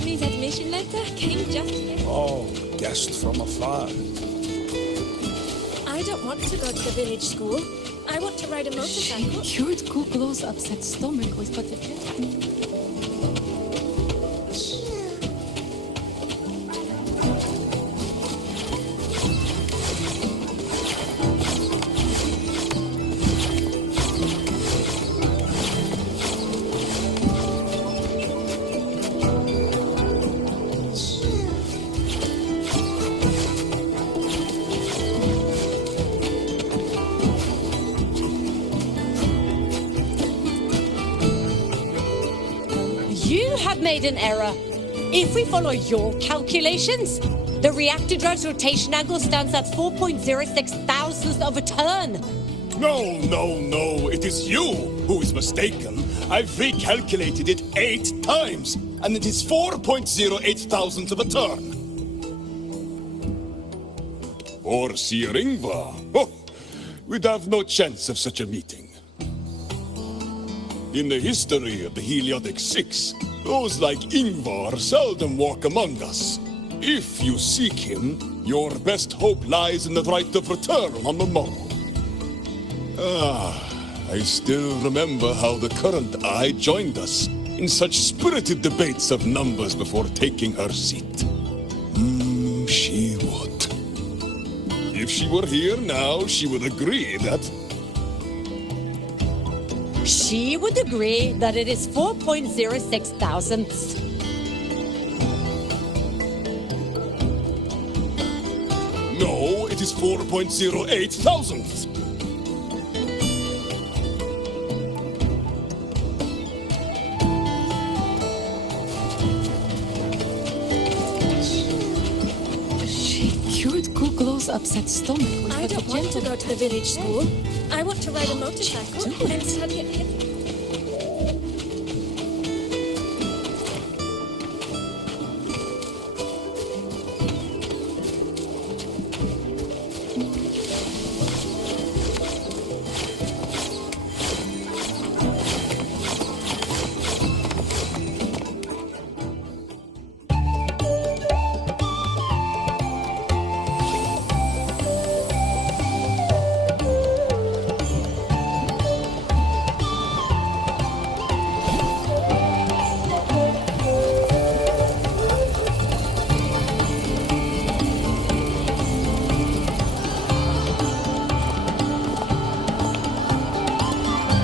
Academy's admission letter came just yet. Oh, guest from afar. I don't want to go to the village school. I want to ride a motorcycle. Cured Kuklow's upset stomach with what it did. Made an error. If we follow your calculations, the reactor drive's rotation angle stands at 4.06 thousandths of a turn. No. It is you who is mistaken. I've recalculated it 8 times, and it is 4.08 thousandths of a turn. Or Sir Ingvar. Oh, we'd have no chance of such a meeting. In the history of the Heliotic Six, those like Ingvar seldom walk among us. If you seek him, your best hope lies in the right of return on the morrow. I still remember how the current eye joined us in such spirited debates of numbers before taking her seat. She would. If she were here now, she would agree that... She would agree that it is 4.06 thousandths. No, it is 4.08 thousandths. She cured Kuklow's upset stomach with I don't want to go to the village school. I want to ride a motorcycle and study at him.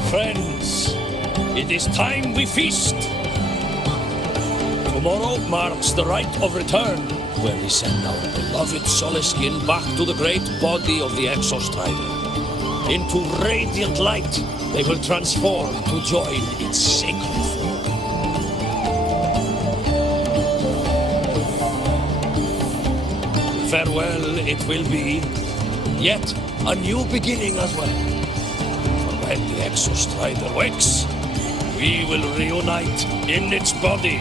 Friends, it is time we feast. Tomorrow marks the rite of return, where we send our beloved Solisylum back to the great body of the Exostrider. Into radiant light, they will transform to join its sacred form. Farewell it will be, yet a new beginning as well. When the Exostrider wakes, we will reunite in its body.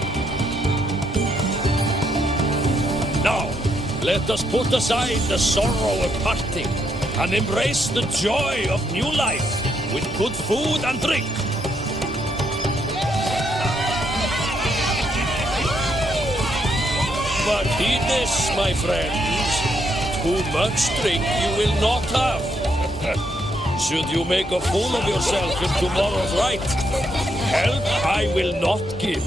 Now, let us put aside the sorrow of parting and embrace the joy of new life with good food and drink. But heed this, my friends. Too much drink you will not have. Should you make a fool of yourself in tomorrow's rite, help I will not give.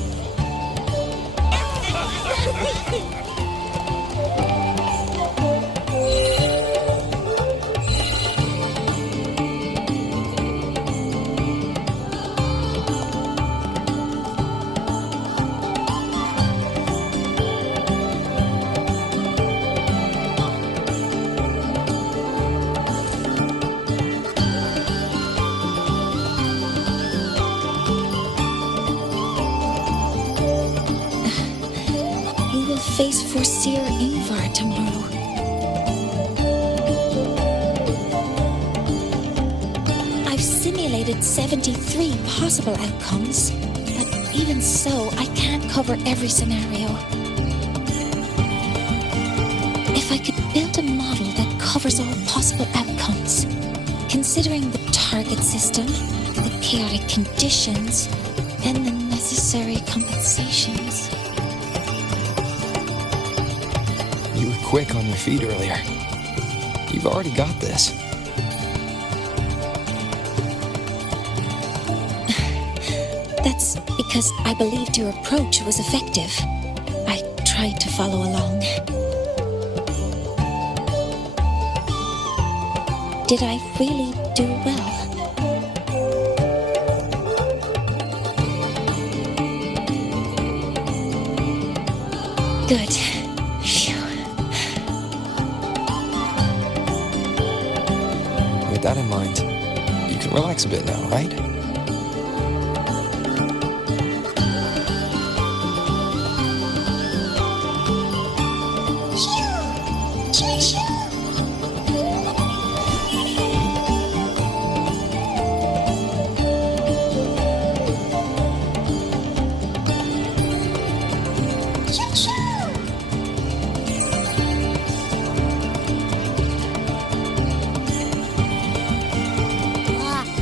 Face for Sir Ingvar tomorrow. I've simulated 73 possible outcomes, but even so, I can't cover every scenario. If I could build a model that covers all possible outcomes, considering the target system, the chaotic conditions, and the necessary compensations. quick on your feet earlier. You've already got this. That's because I believed your approach was effective. I tried to follow along. Did I really do well? Good. Phew. With that in mind, you can relax a bit now, right?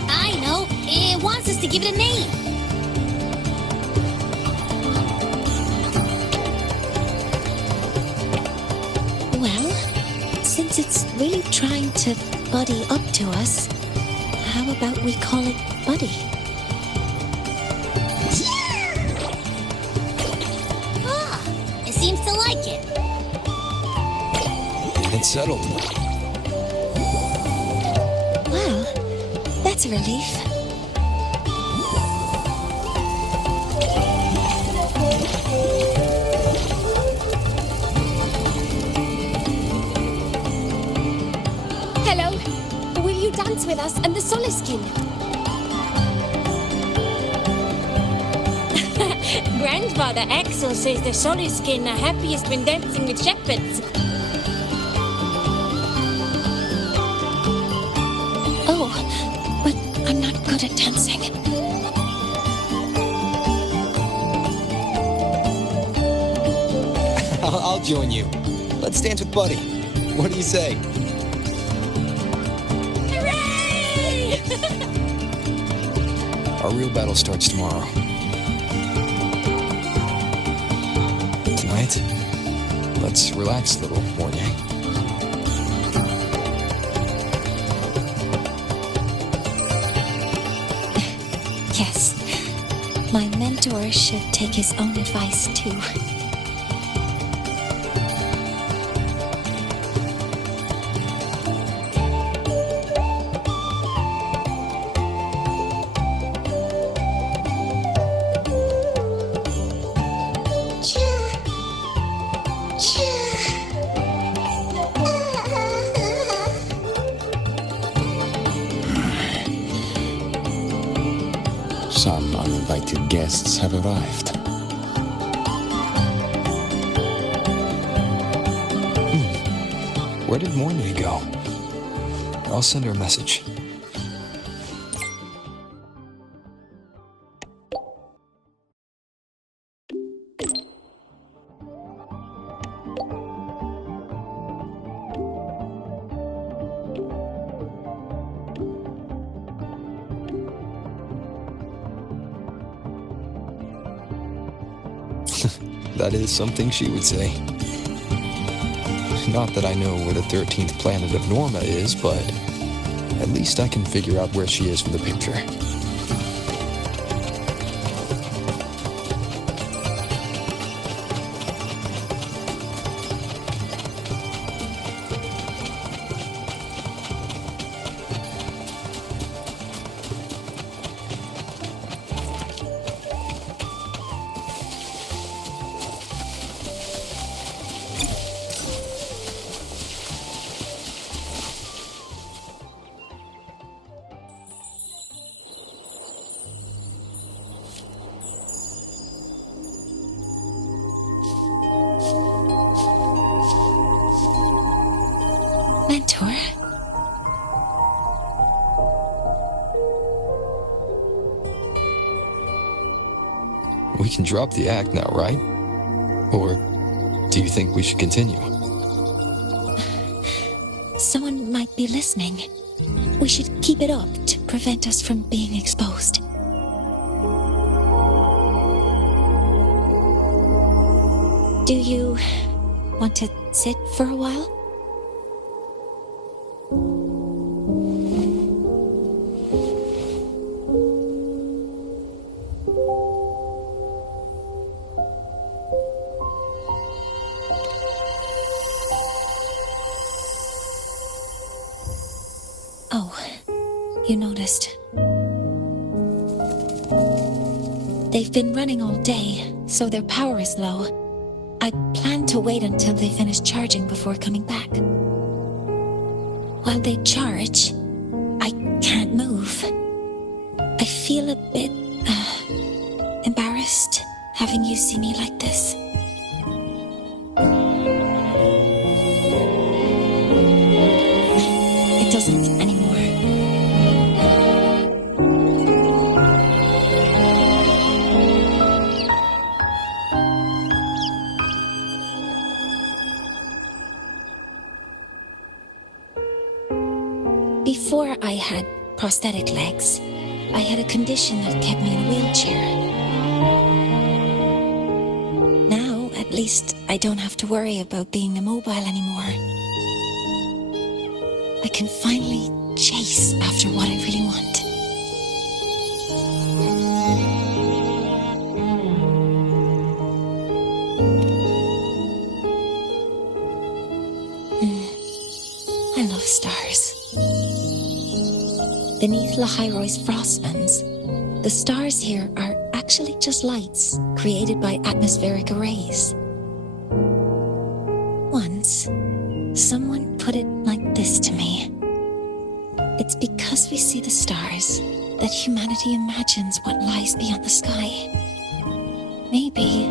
I know. It wants us to give it a name. Well, since it's really trying to buddy up to us, how about we call it Buddy? It seems to like it. It's settled. Well, that's a relief. Hello. Will you dance with us and the Solisylum? Grandfather Axel says the Solisylum are happiest when dancing with shepherds. Oh, but I'm not good at dancing. I'll join you. Let's dance with Buddy. What do you say? Hooray! Our real battle starts tomorrow. Tonight, let's relax a little, Mornye. Yes, my mentor should take his own advice too. Some uninvited guests have arrived. Where did Mornye go? I'll send her a message. That is something she would say. Not that I know where the 13th planet of Norma is, but at least I can figure out where she is from the picture. Mentor? We can drop the act now, right? Or do you think we should continue? Someone might be listening. We should keep it up to prevent us from being exposed. Do you Want to sit for a while? Oh, you noticed. They've been running all day, so their power is low. I plan to wait until they finish charging before coming back. While they charge, I can't move. I feel a bit embarrassed having you see me like this. It doesn't anymore. Before I had prosthetic legs, I had a condition that kept me in a wheelchair. Now, at least, I don't have to worry about being immobile anymore. I can finally chase after what I really want. I love stars. Beneath Lahairoy's frostlands, the stars here are actually just lights created by atmospheric arrays. Once, someone put it like this to me. It's because we see the stars that humanity imagines what lies beyond the sky. Maybe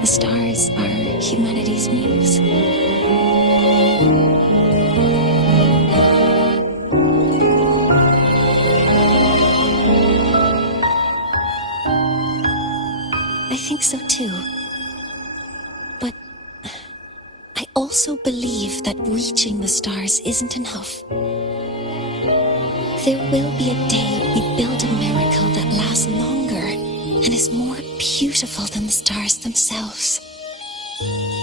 the stars are humanity's muse. I think so too. But I also believe that reaching the stars isn't enough. There will be a day we build a miracle that lasts longer and is more beautiful than the stars themselves.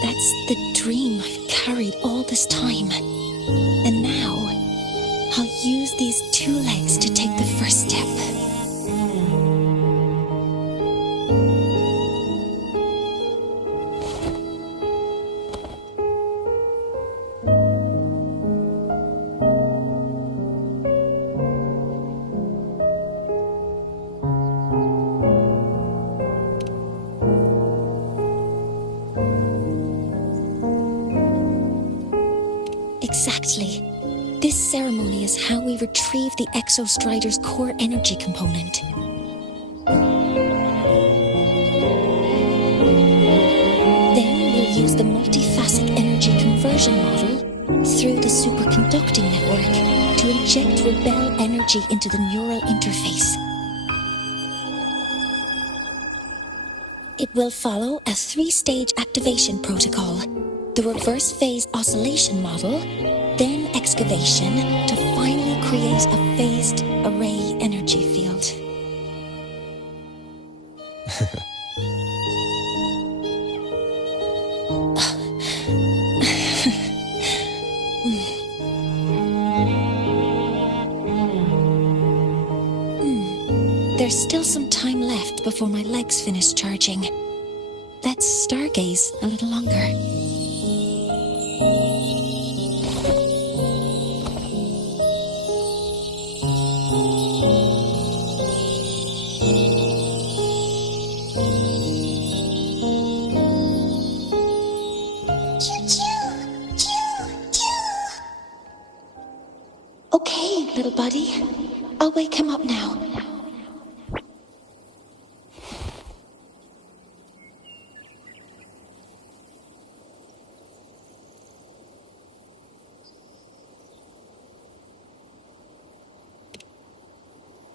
That's the dream I've carried all this time. And now, I'll use these two legs to take the first step. Exactly. This ceremony is how we retrieve the Exostrider's core energy component. Then we'll use the multifaceted energy conversion model through the superconducting network to inject rebel energy into the neural interface. It will follow a 3-stage activation protocol. The reverse phase oscillation model, then excavation to finally create a phased array energy field. There's still some time left before my legs finish charging. Let's stargaze a little longer. Okay, little buddy. I'll wake him up now.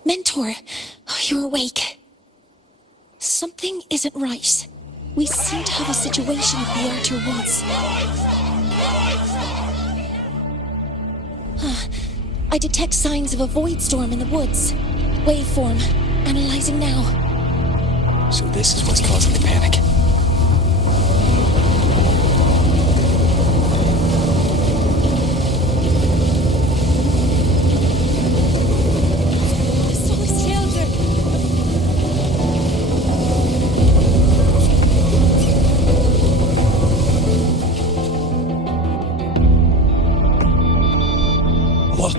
Mentor, you're awake. Something isn't right. We seem to have a situation at the Archer Woods. I detect signs of a void storm in the woods. Waveform. Analyzing now. So this is what's causing the panic.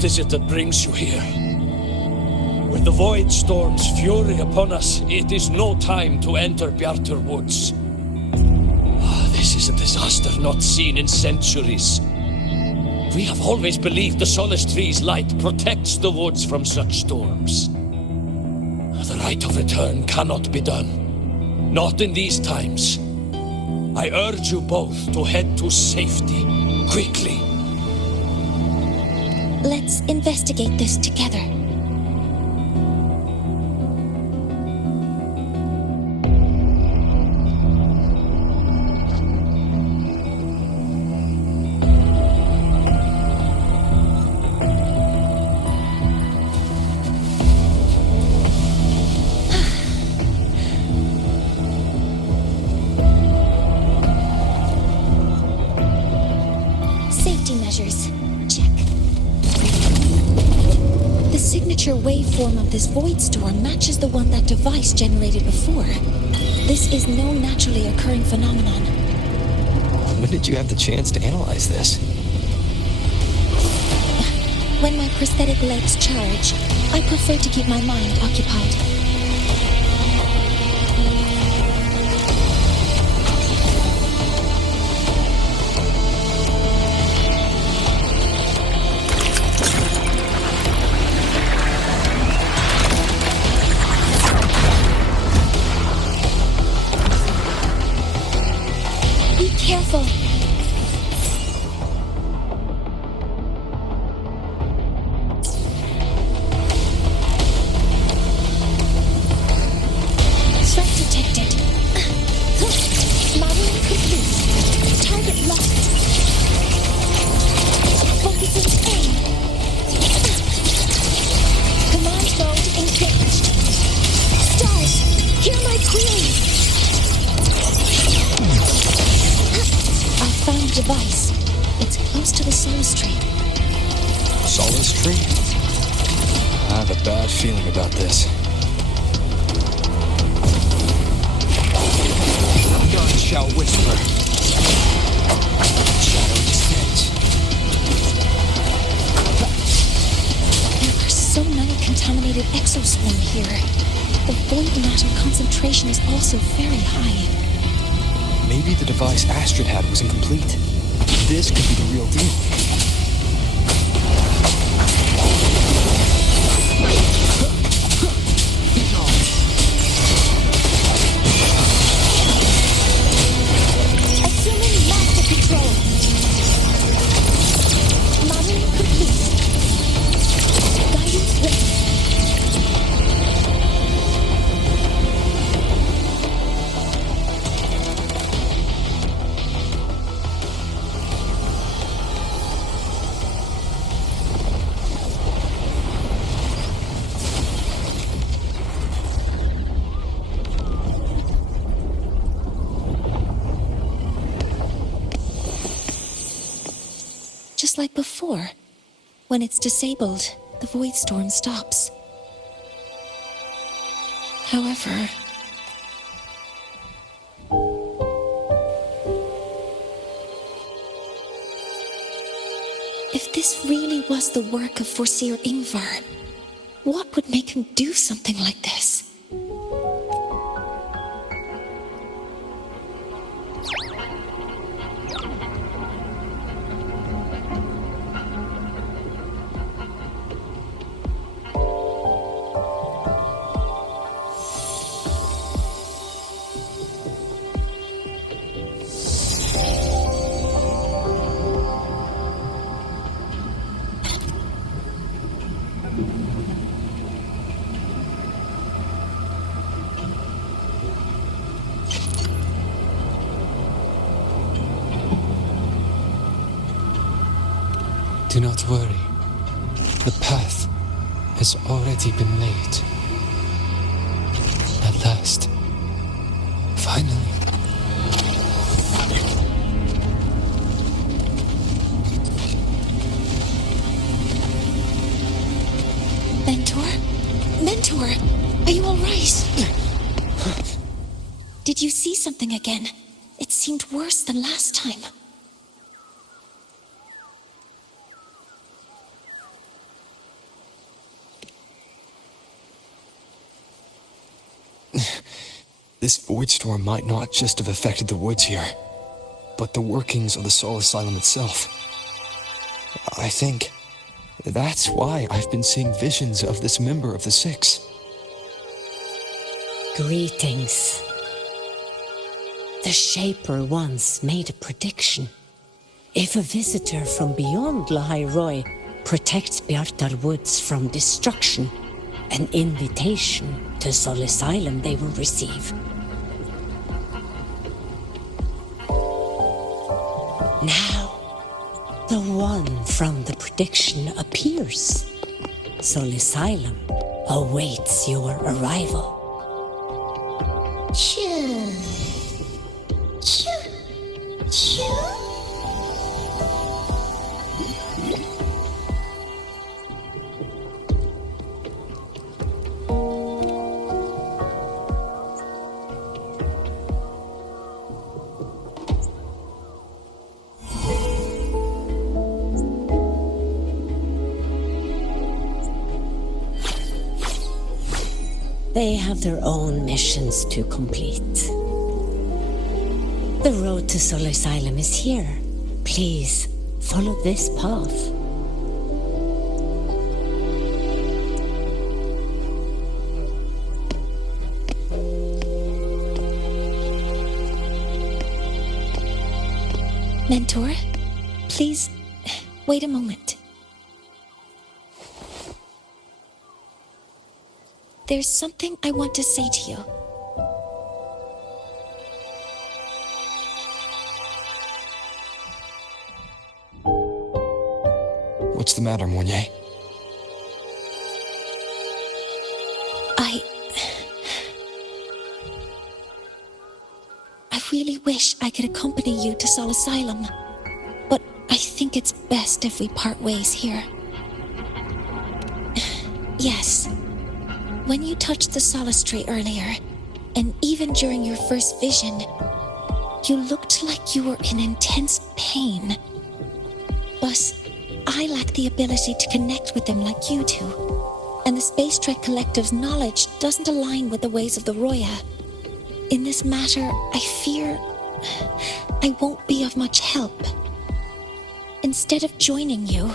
What is it that brings you here? With the Void Storm's fury upon us, it is no time to enter Bjartur Woods. This is a disaster not seen in centuries. We have always believed the Solace Tree's light protects the woods from such storms. The rite of return cannot be done. Not in these times. I urge you both to head to safety, quickly. Let's investigate this together. Waveform of this void storm matches the one that device generated before. This is no naturally occurring phenomenon. When did you have the chance to analyze this? When my prosthetic legs charge, I prefer to keep my mind occupied. Careful. Threat detected. Modeling complete. Target locked. Focusing aim. Command mode engaged. Stars, hear my query. Found a device. It's close to the Solace Tree. Solace Tree? I have a bad feeling about this. None shall whisper. Shadow descends. There are so many contaminated exoswarm here. The void matter concentration is also very high. Maybe the device Astrid had was incomplete. This could be the real deal. Assuming master control. Modeling complete. Guidance ready. Just like before. When it's disabled, the void storm stops. However... if this really was the work of Foreseer Ingvar, what would make him do something like this? Do not worry. The path has already been laid. At last. Finally. Mentor, are you all right? Did you see something again? It seemed worse than last time. This void storm might not just have affected the woods here, but the workings of the Solisylum itself. I think that's why I've been seeing visions of this member of the Six. Greetings. The Shaper once made a prediction. If a visitor from beyond Lahairoi protects Bjartar Woods from destruction, an invitation to Solisylum they will receive. Now, the one from the prediction appears. Solisylum awaits your arrival. Choo. Choo. Choo. They have their own missions to complete. The road to Solisylum is here. Please, follow this path. Mentor, please, wait a moment. There's something I want to say to you. What's the matter, Mornye? I really wish I could accompany you to Solisylum, but I think it's best if we part ways here. Yes. When you touched the Solace Tree earlier, and even during your first vision, you looked like you were in intense pain. But I lack the ability to connect with them like you do, and the Space Trek Collective's knowledge doesn't align with the ways of the Roya. In this matter, I fear I won't be of much help. Instead of joining you,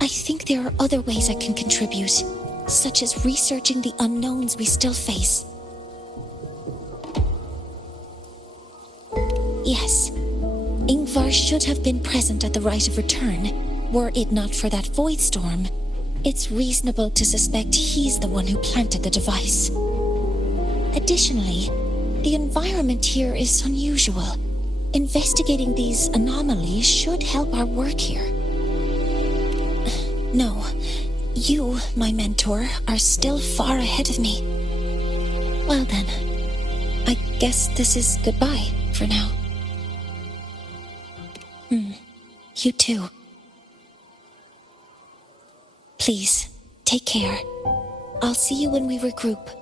I think there are other ways I can contribute, such as researching the unknowns we still face. Yes, Ingvar should have been present at the Rite of Return. Were it not for that void storm, it's reasonable to suspect he's the one who planted the device. Additionally, the environment here is unusual. Investigating these anomalies should help our work here. No. You, my mentor, are still far ahead of me. Well then, I guess this is goodbye for now. You too. Please, take care. I'll see you when we regroup.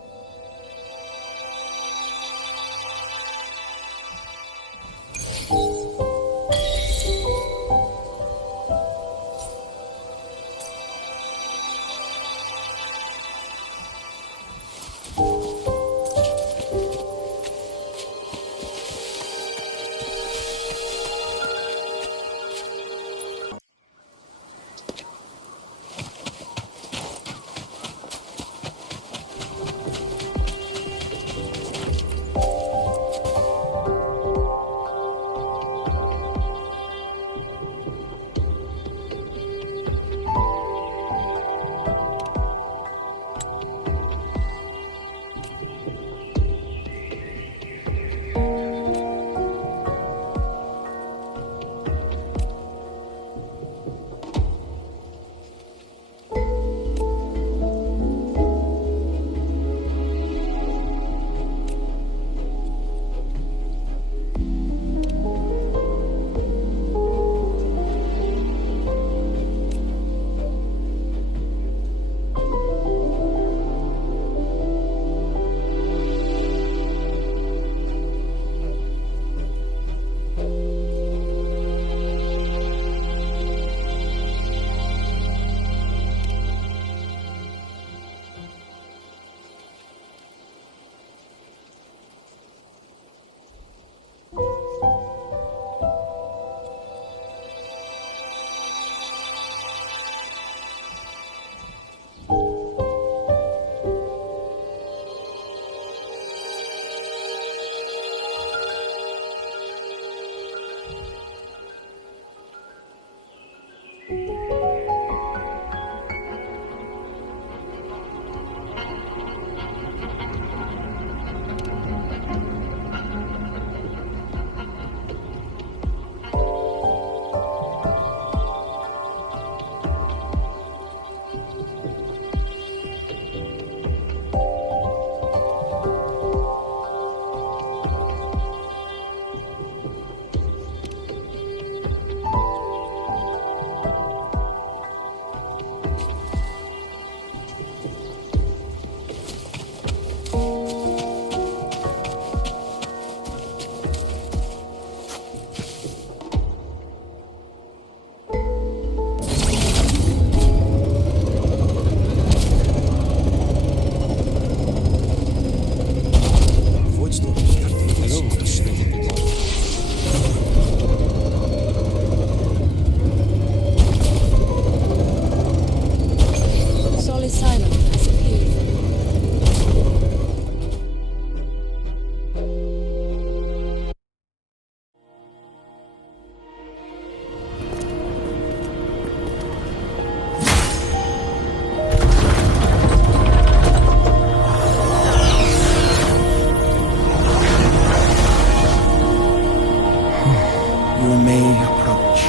You may approach.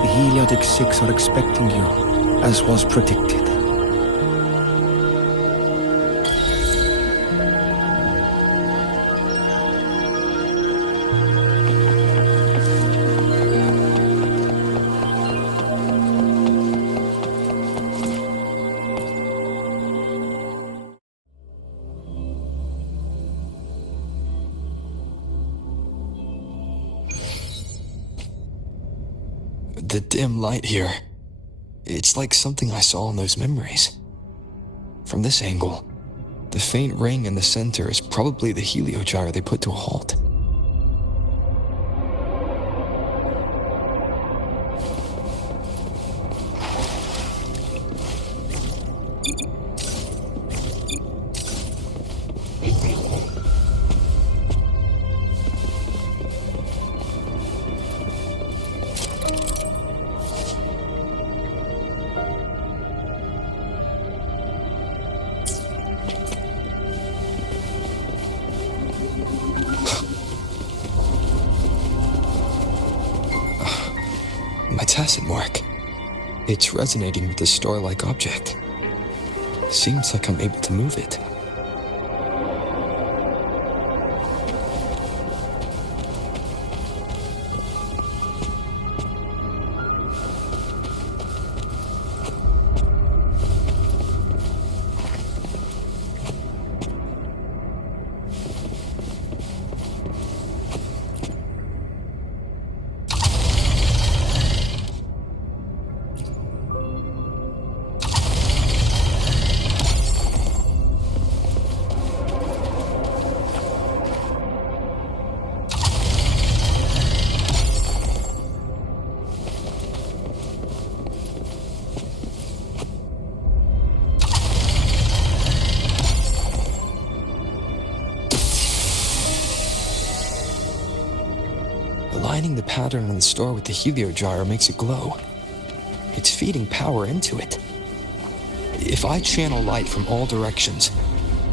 The Heliotic Six are expecting you, as was predicted. The dim light here. It's like something I saw in those memories. From this angle, the faint ring in the center is probably the heliogyre they put to a halt. My tacit mark. It's resonating with the star-like object. Seems like I'm able to move it. Aligning the pattern on the star with the heliogyre makes it glow. It's feeding power into it. If I channel light from all directions,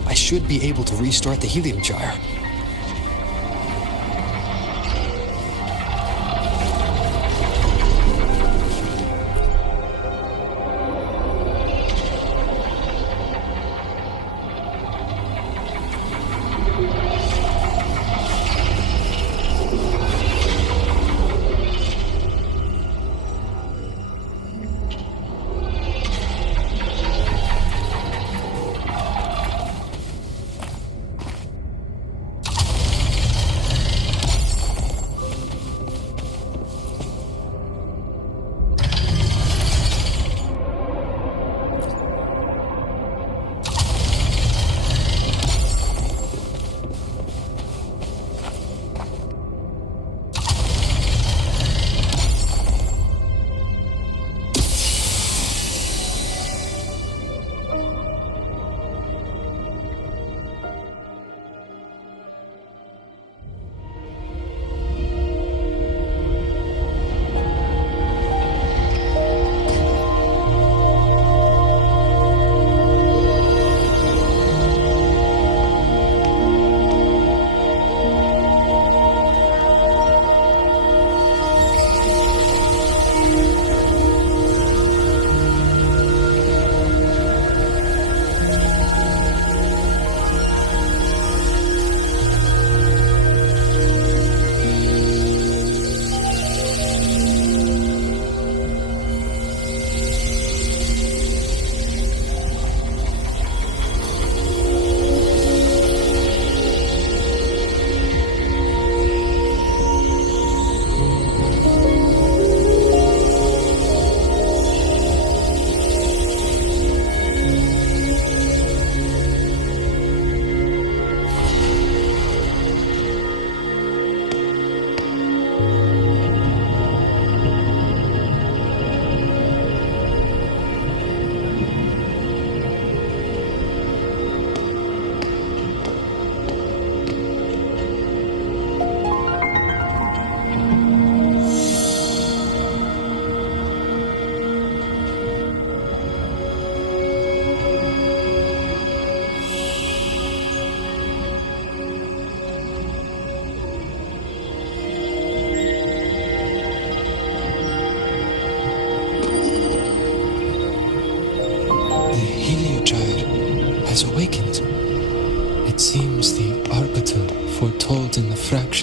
I should be able to restart the heliogyre.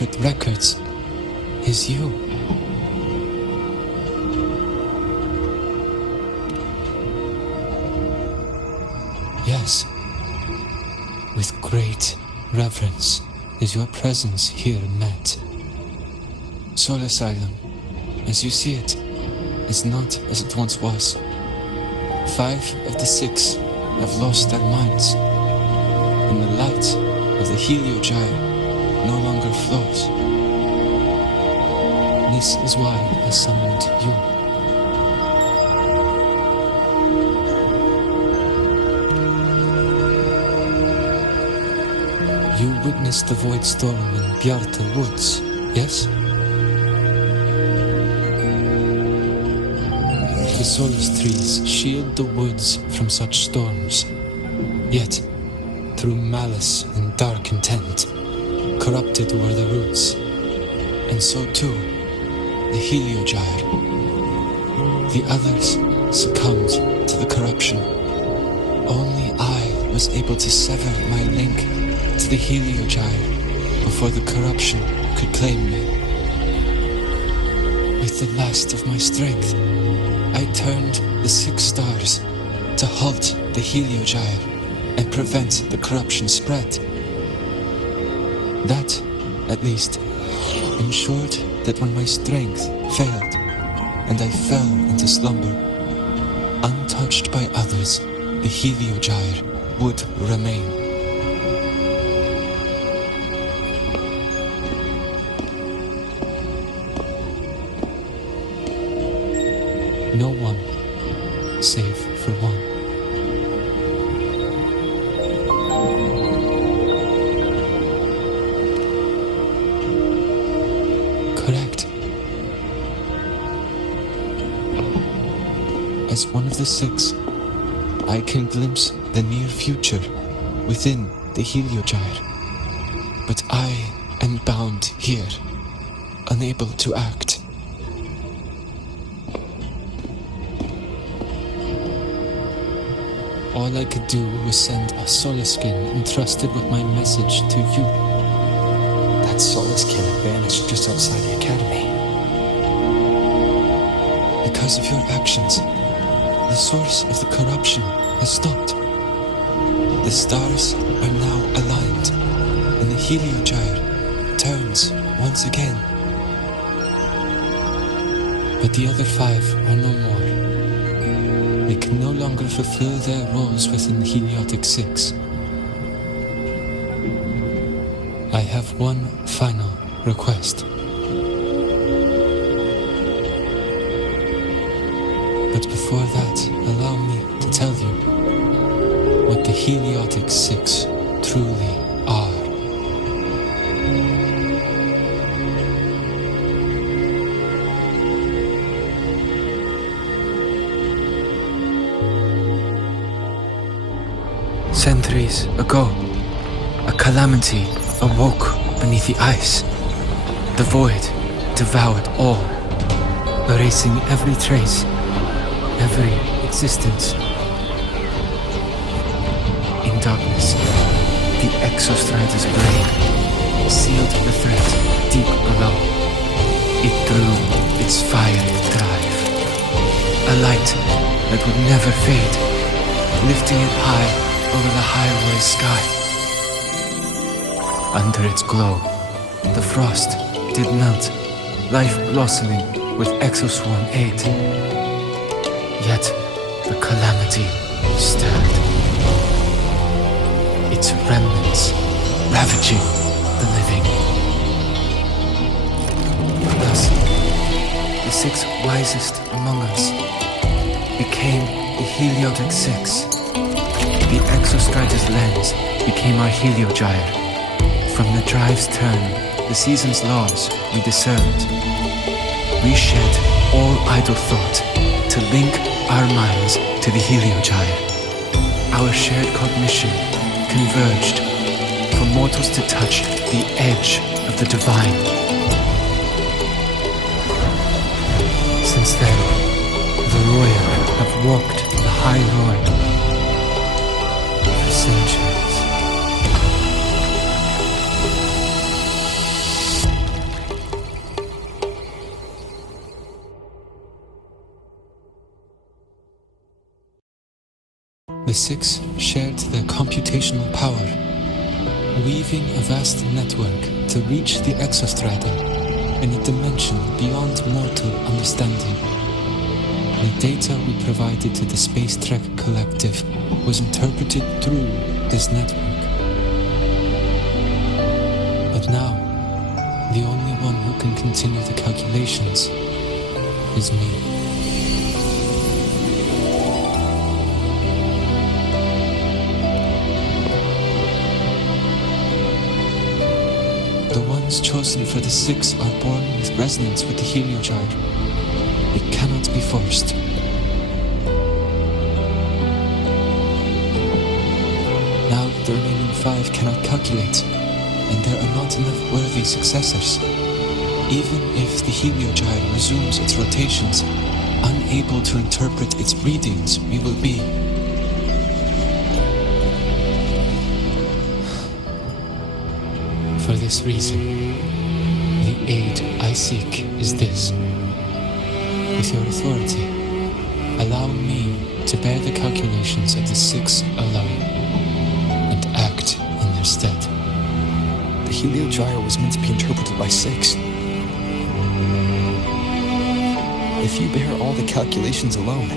treasured records is you. Yes, with great reverence is your presence here met. Solisylum, as you see it, is not as it once was. 5 of the 6 have lost their minds, and the light of the Heliogyre no longer flows. This is why I summoned you. You witnessed the void storm in Bjarta Woods, yes? The Solis trees shield the woods from such storms. Yet, through malice and dark intent, corrupted were the roots. And so too, the Heliogyre. The others succumbed to the corruption. Only I was able to sever my link to the Heliogyre before the corruption could claim me. With the last of my strength, I turned the 6 stars to halt the Heliogyre and prevent the corruption spread. That, at least, ensured that when my strength failed and I fell into slumber, untouched by others, the Heliogyre would remain. No one, save for one. Correct. As one of the 6, I can glimpse the near future within the Heliogyre. But I am bound here, unable to act. All I could do was send a Soliskin entrusted with my message to you. That Soliskin had vanished just outside the academy. Because of your actions, the source of the corruption has stopped. The stars are now aligned, and the Heliogyre turns once again. But the other 5 are no more. They can no longer fulfill their roles within the Heliotic 6. I have one final request. But before that, allow me to tell you what the Heliotic 6 truly are. Centuries ago, a calamity awoke beneath the ice. The void devoured all, erasing every trace, every existence. In darkness, the Exostrider's blade sealed the threat deep below. It drew its fiery drive, a light that would never fade, lifting it high over the highway sky. Under its glow, the frost did melt, life blossoming with Exoswarm aid. Yet the calamity stirred, its remnants ravaging the living. Thus, the 6 wisest among us became the Heliotic 6. The Exostrider's lens became our Heliogyre. From the drive's turn, the season's laws we discerned. We shed all idle thought to link our minds to the Heliogyre. Our shared cognition converged for mortals to touch the edge of the divine. Since then, the Royer have walked the high road centuries. The six shared their computational power, weaving a vast network to reach the Exostratum in a dimension beyond mortal understanding. The data we provided to the Space Trek Collective was interpreted through this network. But now, the only one who can continue the calculations is me. The ones chosen for the six are born with resonance with the heliogyre. It cannot be forced. Now the remaining five cannot calculate, and there are not enough worthy successors. Even if the heliogyre resumes its rotations, unable to interpret its readings, we will be. For this reason, the aid I seek is this. With your authority, allow me to bear the calculations of the six alone, and act in their stead. The heliogyre was meant to be interpreted by six. If you bear all the calculations alone,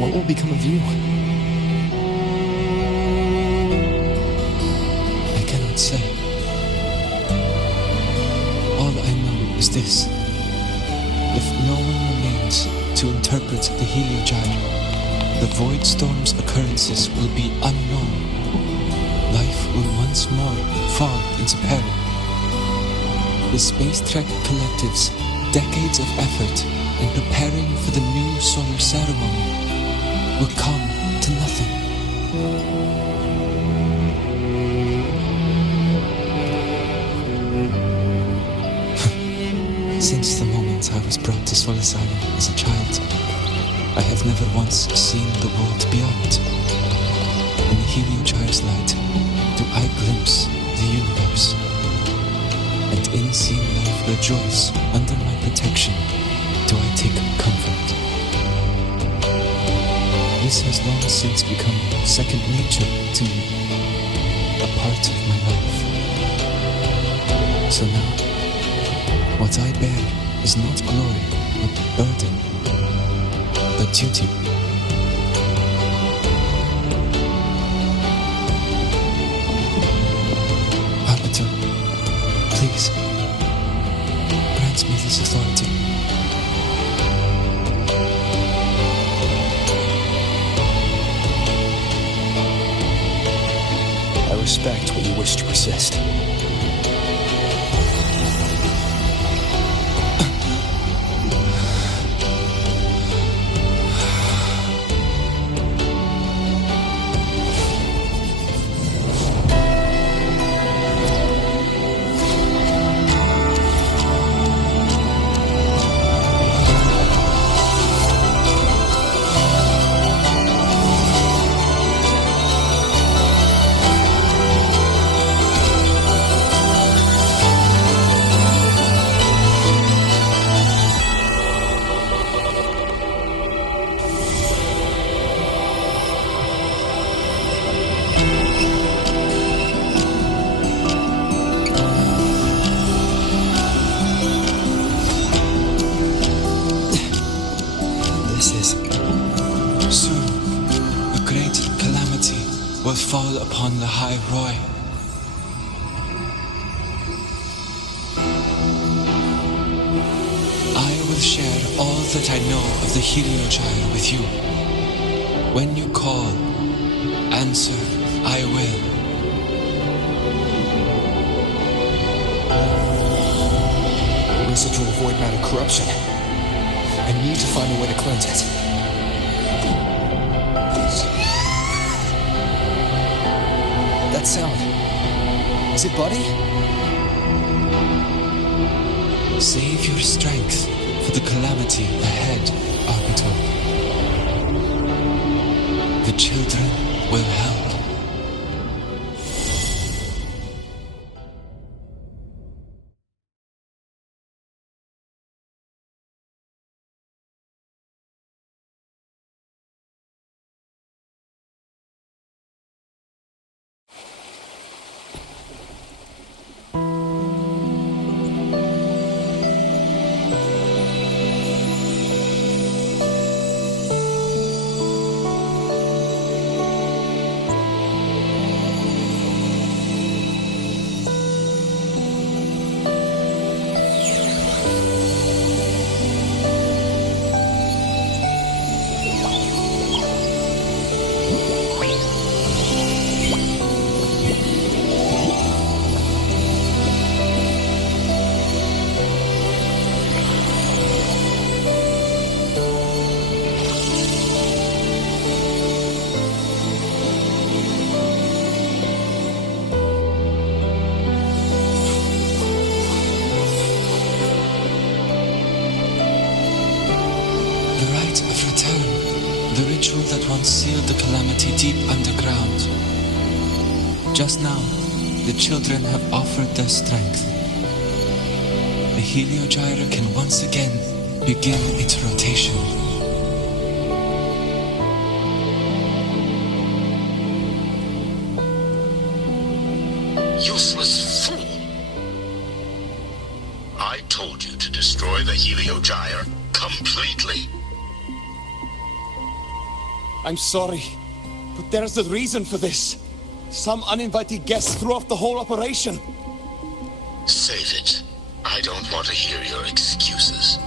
what will become of you? I cannot say. All I know is this. If no one remains to interpret the heliogyre, the void storm's occurrences will be unknown. Life will once more fall into peril. The Space Trek Collective's decades of effort in preparing for the new solar ceremony will come to nothing. Since the moment I was brought to Solisylum as a child, I have never once seen the world beyond. In the heliogyre's light, do I glimpse the universe, and in seeing life rejoice under my protection, do I take comfort. This has long since become second nature to me, a part of my life. So now, what I bear is not glory or burden, but duty. Arbiter, please, grant me this authority. I respect what you wish to persist. Fall upon the High Roy. I will share all that I know of the heliogyre with you. When you call, answer, I will. Residual void matter corruption. I need to find a way to cleanse it. That sound. Is it Buddy? Save your strength for the calamity ahead, Arbiter. The children will help. The rite of return. The ritual that once sealed the calamity deep underground. Just now, the children have offered their strength. The Heliogyre can once again begin its rotation. Useless fool! I told you to destroy the Heliogyre completely. I'm sorry, but there's a reason for this. Some uninvited guests threw off the whole operation. Save it. I don't want to hear your excuses.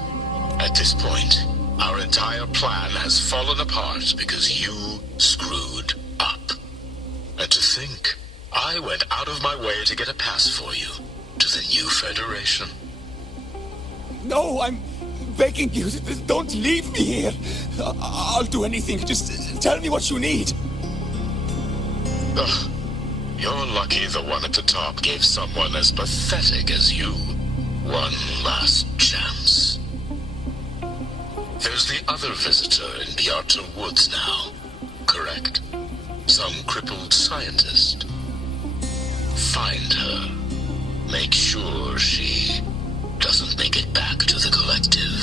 At this point, our entire plan has fallen apart because you screwed up. And to think, I went out of my way to get a pass for you to the new Federation. No, I'm begging you, don't leave me here. I'll do anything, just tell me what you need. Ugh. You're lucky the one at the top gave someone as pathetic as you one last chance. There's the other visitor in Bjartar Woods now, correct? Some crippled scientist. Find her. Make sure she doesn't make it back to the collective.